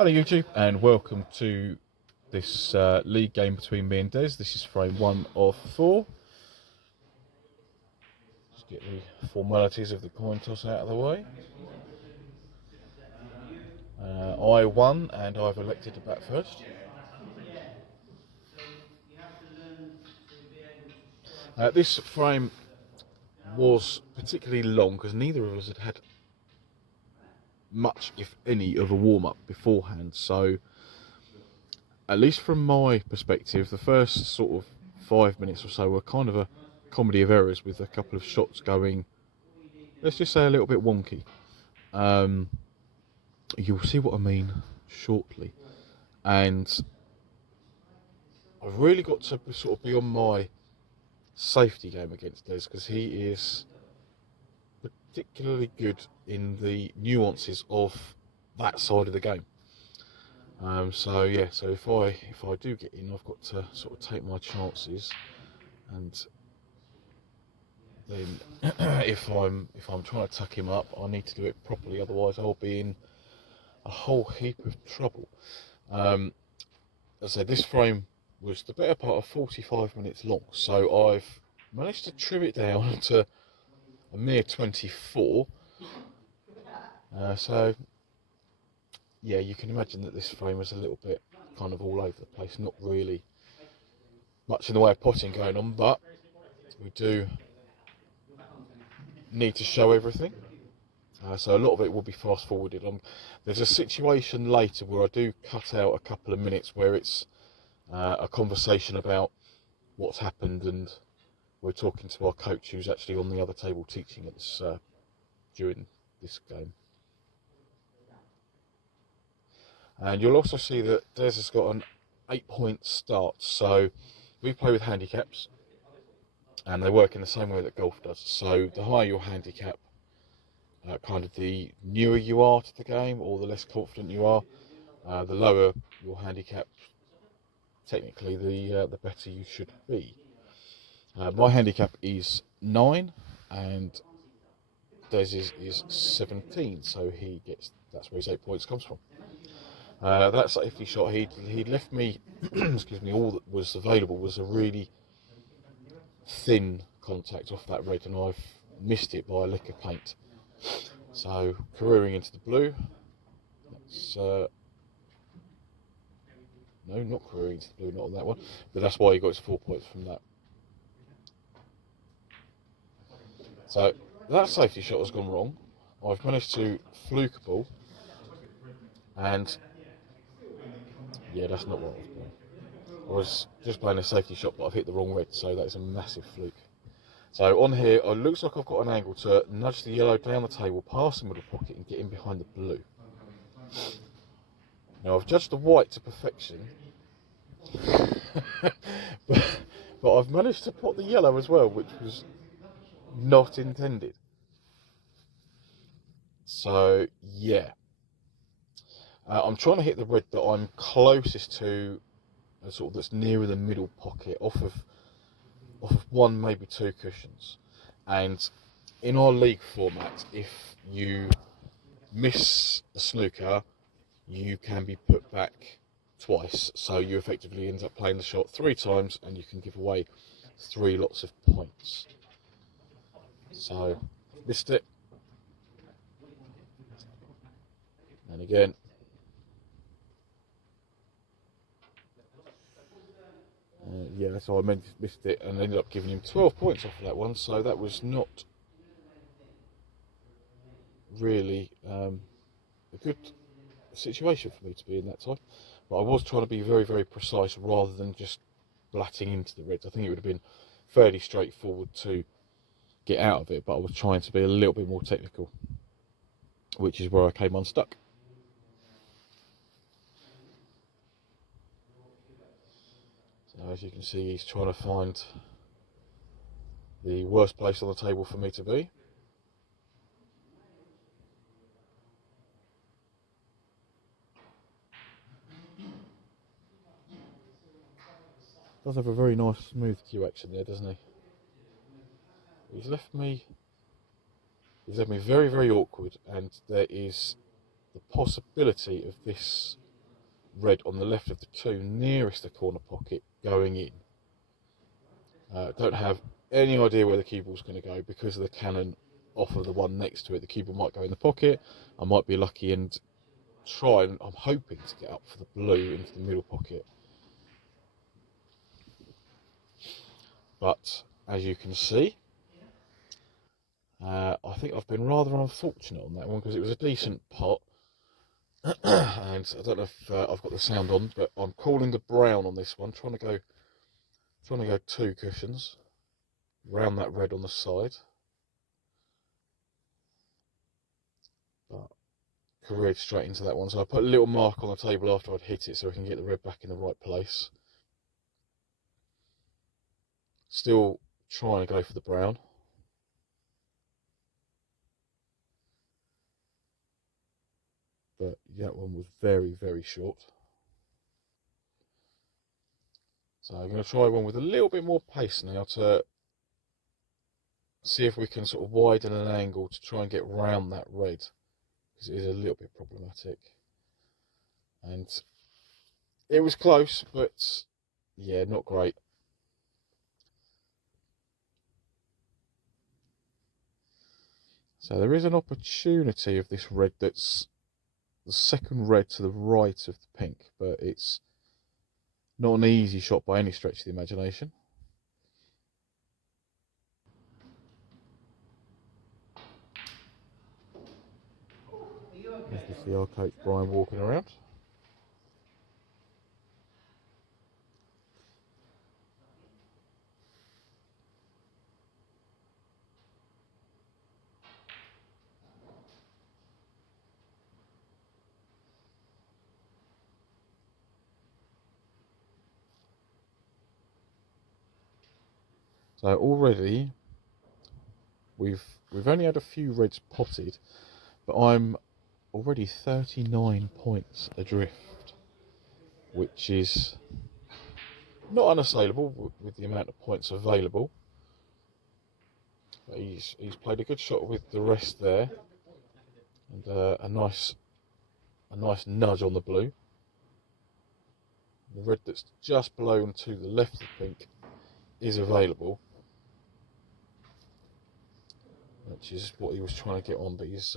Hello YouTube and welcome to this league game between me and Des. This is frame 1 of 4. Just get the formalities of the coin toss out of the way. I won and I've elected to bat first. This frame was particularly long because neither of us had much, if any, of a warm-up beforehand. So at least from my perspective, the first sort of 5 minutes or so were kind of a comedy of errors with a couple of shots going, let's just say, a little bit wonky. You'll see what I mean shortly. And I've really got to sort of be on my safety game against Des because he is particularly good in the nuances of that side of the game. So if I do get in, I've got to sort of take my chances, and then if I'm trying to tuck him up, I need to do it properly. Otherwise, I'll be in a whole heap of trouble. As I said, this frame was the better part of 45 minutes long, so I've managed to trim it down to a mere 24. So yeah, you can imagine that this frame was a little bit kind of all over the place, not really much in the way of potting going on, but we do need to show everything. So a lot of it will be fast forwarded. There's a situation later where I do cut out a couple of minutes where it's a conversation about what's happened, and we're talking to our coach who's actually on the other table teaching us during this game. And you'll also see that Des has got an 8-point start. So we play with handicaps, and they work in the same way that golf does. So the higher your handicap, kind of the newer you are to the game, or the less confident you are, the lower your handicap, technically, the better you should be. My handicap is 9, and Des is 17, so that's where his 8 points comes from. That safety shot, he'd left me, excuse me, all that was available was a really thin contact off that red, and I've missed it by a lick of paint. So careering into the blue. That's no, not careering into the blue, not on that one, but that's why he got his 4 points from that. So that safety shot has gone wrong. I've managed to fluke a ball, and yeah, that's not what I was doing. I was just playing a safety shot, but I've hit the wrong red, so that is a massive fluke. So on here, it looks like I've got an angle to nudge the yellow down the table, past the middle pocket, and get in behind the blue. Now I've judged the white to perfection, but I've managed to pot the yellow as well, which was not intended. So yeah, I'm trying to hit the red that I'm closest to, sort of that's nearer the middle pocket, off of one, maybe two cushions. And in our league format, if you miss a snooker, you can be put back twice. So you effectively end up playing the shot 3 times, and you can give away 3 lots of points. So missed it, and again. Yeah, so I missed it and ended up giving him 12 points off of that one. So that was not really a good situation for me to be in that time. But I was trying to be very, very precise rather than just blatting into the reds. I think it would have been fairly straightforward to get out of it, but I was trying to be a little bit more technical, which is where I came unstuck. So as you can see, he's trying to find the worst place on the table for me to be. Does have a very nice smooth cue action there, doesn't he? He's left me very, very awkward, and there is the possibility of this red on the left of the two nearest the corner pocket going in. Don't have any idea where the cue ball's going to go because of the cannon off of the one next to it. The cue ball might go in the pocket. I might be lucky and try, and I'm hoping to get up for the blue into the middle pocket. But as you can see, I think I've been rather unfortunate on that one because it was a decent pot. And I don't know if I've got the sound on, but I'm calling the brown on this one, trying to go 2 cushions round that red on the side. But careered straight into that one, so I put a little mark on the table after I'd hit it so I can get the red back in the right place. Still trying to go for the brown. But that one was very, very short. So I'm going to try one with a little bit more pace now to see if we can sort of widen an angle to try and get round that red, because it is a little bit problematic. And it was close, but yeah, not great. So there is an opportunity of this red that's the second red to the right of the pink, but it's not an easy shot by any stretch of the imagination. As we see our coach Brian walking around. So already we've only had a few reds potted, but I'm already 39 points adrift, which is not unassailable with the amount of points available. But he's played a good shot with the rest there, and a nice nudge on the blue. The red that's just below and to the left of the pink is available, which is what he was trying to get on, but he's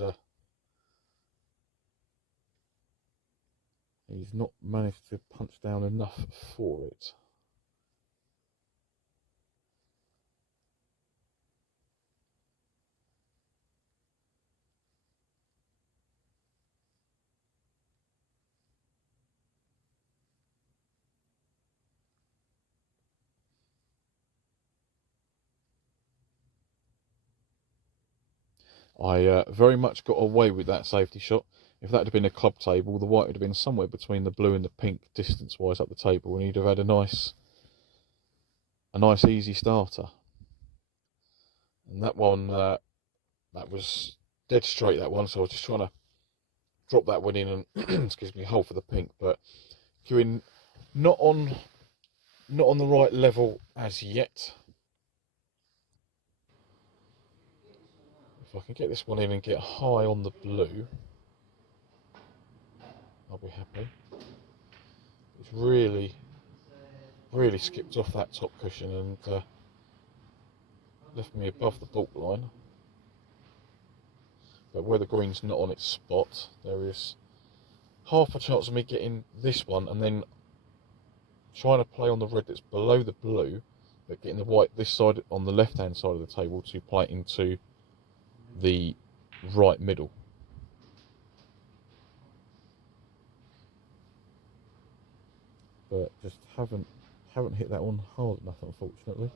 not managed to punch down enough for it. I very much got away with that safety shot. If that had been a club table, the white would have been somewhere between the blue and the pink distance-wise up the table, and he'd have had a nice easy starter. And that one, that was dead straight, that one, so I was just trying to drop that one in and excuse me, hold for the pink, but queuing not on the right level as yet. If I can get this one in and get high on the blue, I'll be happy. It's really skipped off that top cushion and left me above the baulk line. But where the green's not on its spot, there is half a chance of me getting this one and then trying to play on the red that's below the blue, but getting the white this side on the left hand side of the table to play into the right middle. But just haven't hit that one hard enough, unfortunately.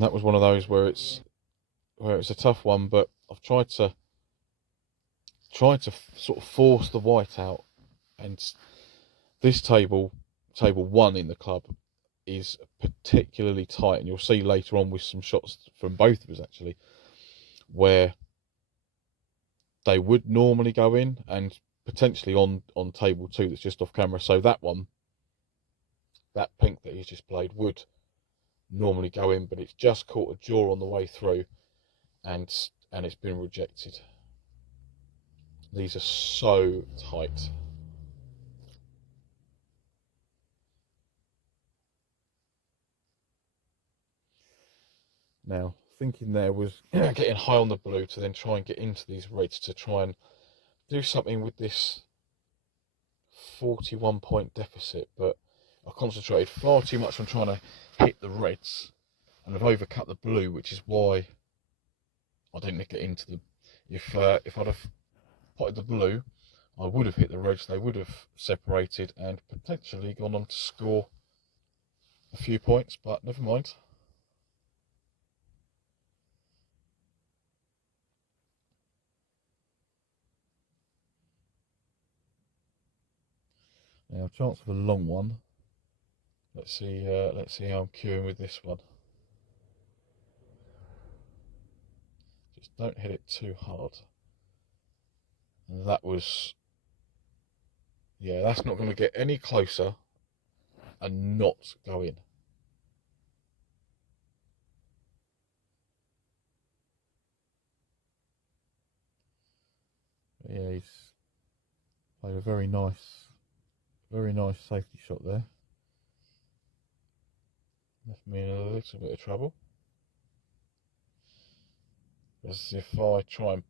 That was one of those where it's a tough one, but I've tried to sort of force the white out, and this table 1 in the club is particularly tight, and you'll see later on with some shots from both of us actually, where they would normally go in, and potentially on table 2 that's just off camera. So that one, that pink that he's just played, would normally go in, but it's just caught a jaw on the way through, and it's been rejected. These are so tight. Now, thinking there was getting high on the blue to then try and get into these reds to try and do something with this 41 point deficit, but I concentrated far too much on trying to hit the reds, and I've overcut the blue, which is why I didn't get into the. If I'd have potted the blue, I would have hit the reds. They would have separated and potentially gone on to score a few points, but never mind. Now, chance of a long one. Let's see how I'm queuing with this one. Just don't hit it too hard. And that was, yeah, that's not going to get any closer and not go in. Yeah, he's played a very nice safety shot there. Left me in a little bit of trouble. As if I try and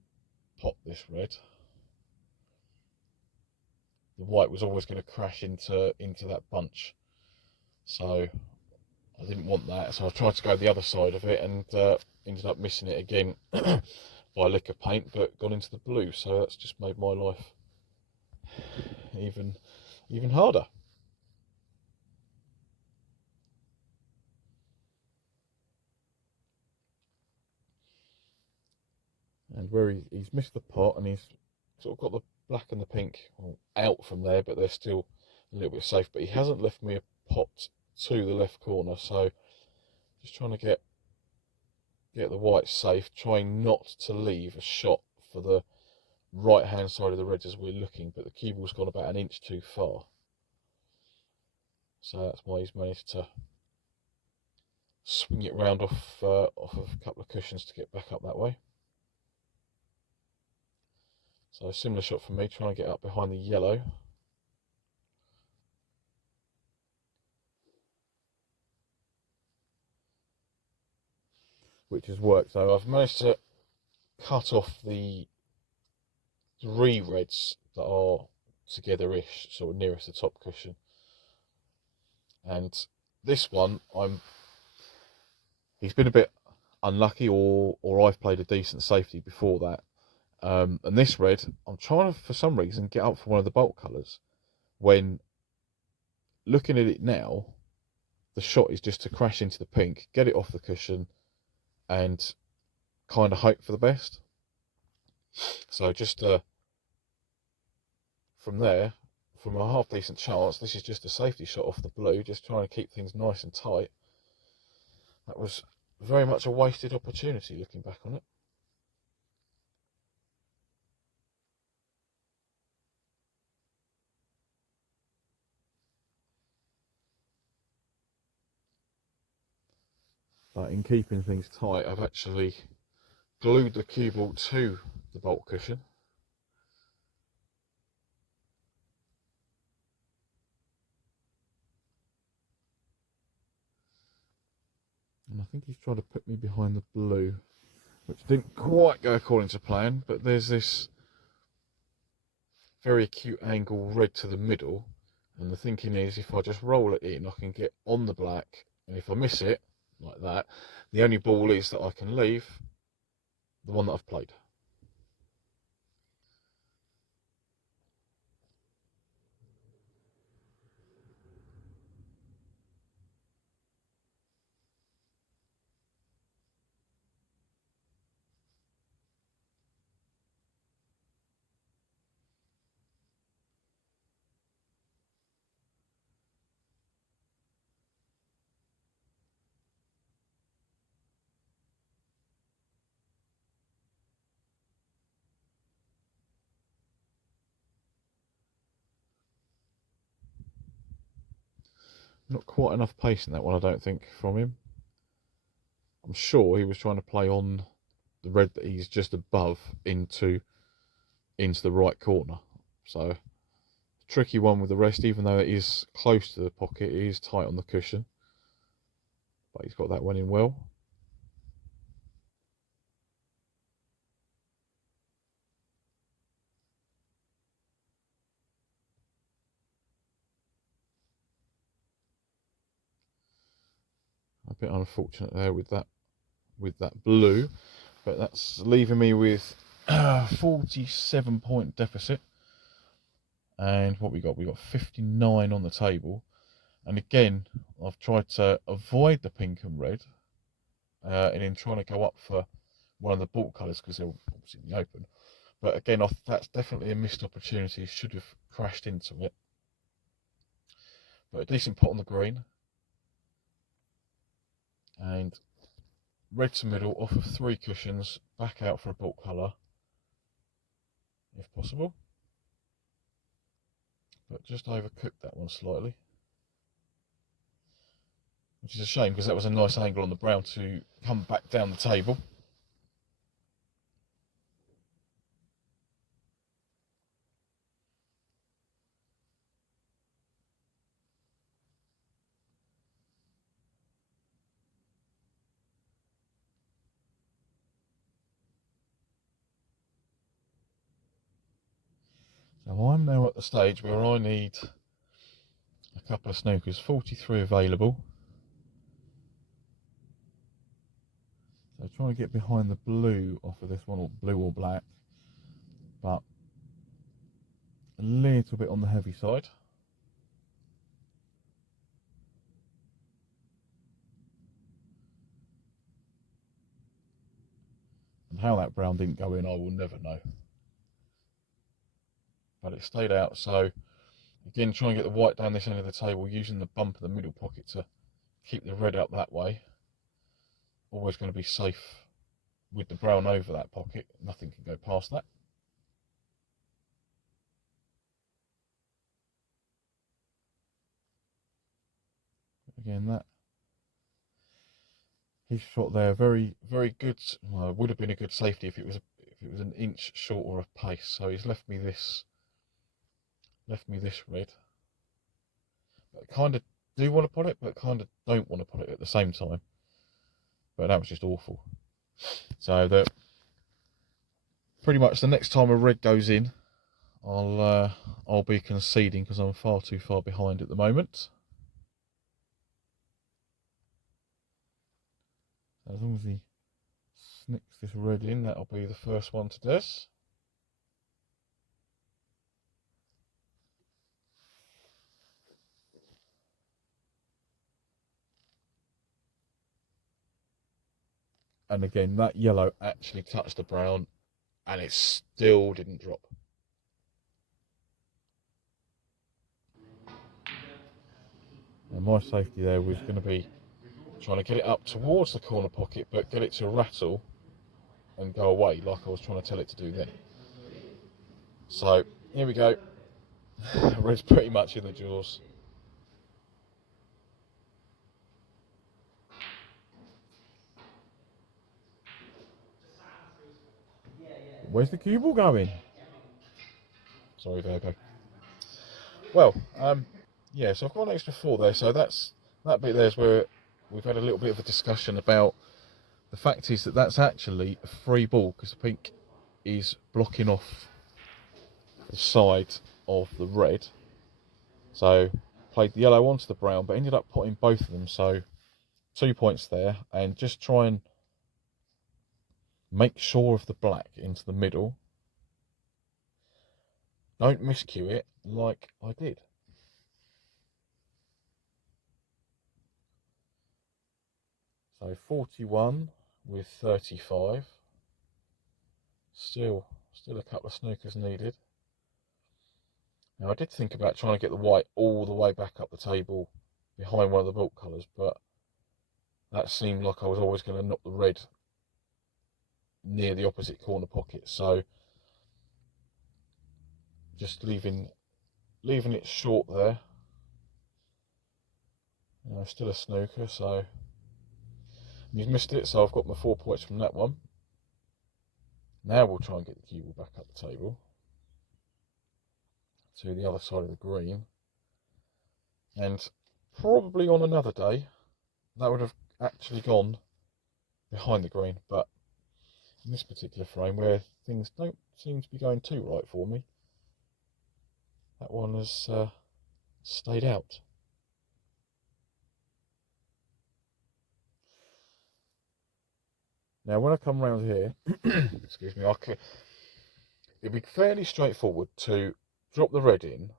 pop this red, the white was always going to crash into that bunch. So I didn't want that. So I tried to go the other side of it and ended up missing it again by a lick of paint, but got into the blue. So that's just made my life even harder. And where he's missed the pot, and he's sort of got the black and the pink out from there, but they're still a little bit safe. But he hasn't left me a pot to the left corner, so just trying to get the white safe, trying not to leave a shot for the right hand side of the reds as we're looking, but the cue ball's gone about an inch too far. So that's why he's managed to swing it round off of a couple of cushions to get back up that way. So a similar shot from me, trying to get up behind the yellow. Which has worked. So I've managed to cut off the 3 reds that are together-ish, sort of nearest the top cushion. And this one, he's been a bit unlucky, or I've played a decent safety before that. And this red, I'm trying to, for some reason, get up for one of the bulk colours. When looking at it now, the shot is just to crash into the pink, get it off the cushion, and kind of hope for the best. So just from there, from a half decent chance, this is just a safety shot off the blue, just trying to keep things nice and tight. That was very much a wasted opportunity looking back on it. But in keeping things tight, I've actually glued the cue ball to the bolt cushion. And I think he's trying to put me behind the blue, which didn't quite go according to plan, but there's this very acute angle red to the middle, and the thinking is if I just roll it in, I can get on the black, and if I miss it, like that, the only ball is that I can leave the one that I've played. Not quite enough pace in that one, I don't think, from him. I'm sure he was trying to play on the red that he's just above into the right corner. So tricky one with the rest, even though it is close to the pocket, it is tight on the cushion. But he's got that one in well. A bit unfortunate there with that blue, but that's leaving me with 47-point deficit. And what we got? We got 59 on the table. And again, I've tried to avoid the pink and red, and then trying to go up for one of the ball colours because they're obviously in the open. But again, that's definitely a missed opportunity. Should have crashed into it. But a decent pot on the green. And red to middle, off of 3 cushions, back out for a ball colour, if possible. But just overcooked that one slightly. Which is a shame because that was a nice angle on the brown to come back down the table. So I'm now at the stage where I need a couple of snookers, 43 available. So trying to get behind the blue off of this one, or blue or black, but a little bit on the heavy side. And how that brown didn't go in, I will never know. But it stayed out, so again, trying to get the white down this end of the table, using the bump in the middle pocket to keep the red up that way. Always going to be safe with the brown over that pocket. Nothing can go past that. Again, that his shot there, very, very good. Well, it would have been a good safety if it was an inch shorter of pace. So he's left me this red. But I kind of do want to put it, but kind of don't want to put it at the same time. But that was just awful. So pretty much the next time a red goes in, I'll be conceding because I'm far too far behind at the moment. As long as he snicks this red in, that'll be the first one to this. And again, that yellow actually touched the brown and it still didn't drop. And my safety there was going to be trying to get it up towards the corner pocket, but get it to rattle and go away like I was trying to tell it to do then. So here we go. Red's pretty much in the jaws. Where's the cue ball going? Sorry, Virgo. Well, yeah, so I've got an extra 4 there, so that bit there's where we've had a little bit of a discussion about the fact is that that's actually a free ball because the pink is blocking off the side of the red. So played the yellow onto the brown, but ended up putting both of them, so 2 points there, and just try and make sure of the black into the middle. Don't miscue it like I did. So 41 with 35. Still a couple of snookers needed. Now I did think about trying to get the white all the way back up the table behind one of the bulk colours, but that seemed like I was always going to knock the red near the opposite corner pocket. So just leaving it short there. You know, still a snooker, so you've missed it, so I've got my 4 points from that one. Now we'll try and get the cue ball back up the table to the other side of the green. And probably on another day, that would have actually gone behind the green. But in this particular frame, where things don't seem to be going too right for me, that one has stayed out. Now, when I come round here, excuse me, it'd be fairly straightforward to drop the red in,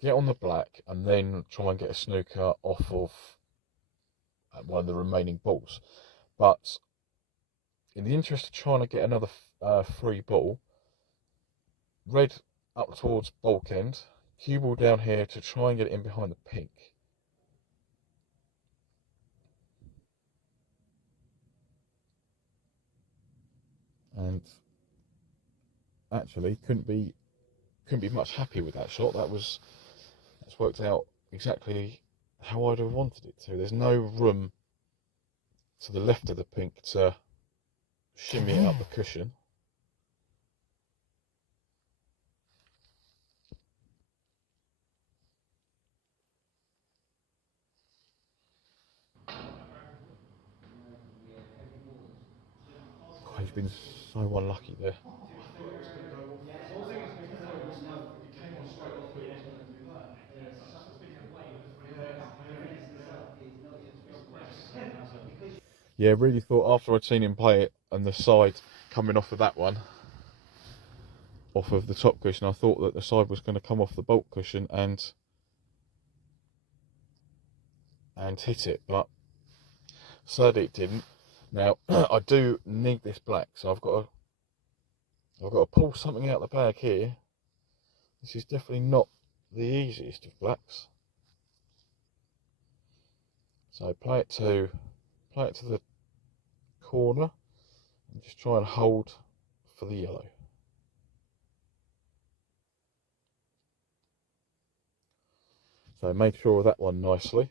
get on the black, and then try and get a snooker off of one of the remaining balls. But in the interest of trying to get another free ball, red up towards bulk end, cue ball down here to try and get it in behind the pink. And actually couldn't be much happy with that shot. That's worked out exactly how I'd have wanted it to. There's no room to the left of the pink to shimmy it up the cushion. God, he's been so unlucky there. Yeah, really thought after I'd seen him play it and the side coming off of that one, off of the top cushion, I thought that the side was going to come off the bulk cushion and hit it, but sadly it didn't. Now I do need this black, so I've got to pull something out of the bag here. This is definitely not the easiest of blacks. So play it to the corner and just try and hold for the yellow. So I made sure of that one nicely.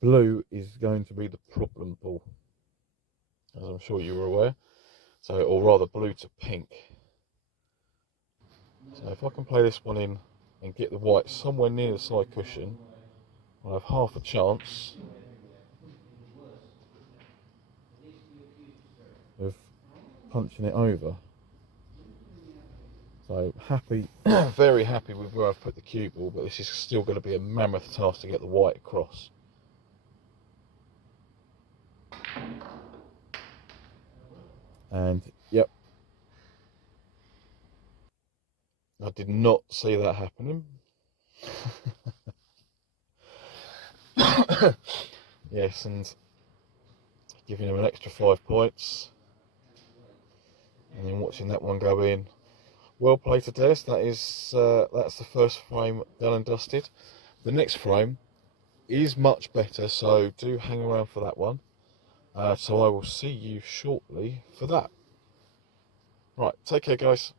Blue is going to be the problem ball, as I'm sure you were aware. So, or rather blue to pink. So if I can play this one in and get the white somewhere near the side cushion, I'll have half a chance of punching it over. So happy, very happy with where I've put the cue ball, but this is still going to be a mammoth task to get the white across. And yep, I did not see that happening. Yes, and giving him an extra 5 points, and then watching that one go in. Well played to Des. That's the first frame done and dusted. The next frame is much better, so do hang around for that one. So I will see you shortly for that. Right, take care, guys.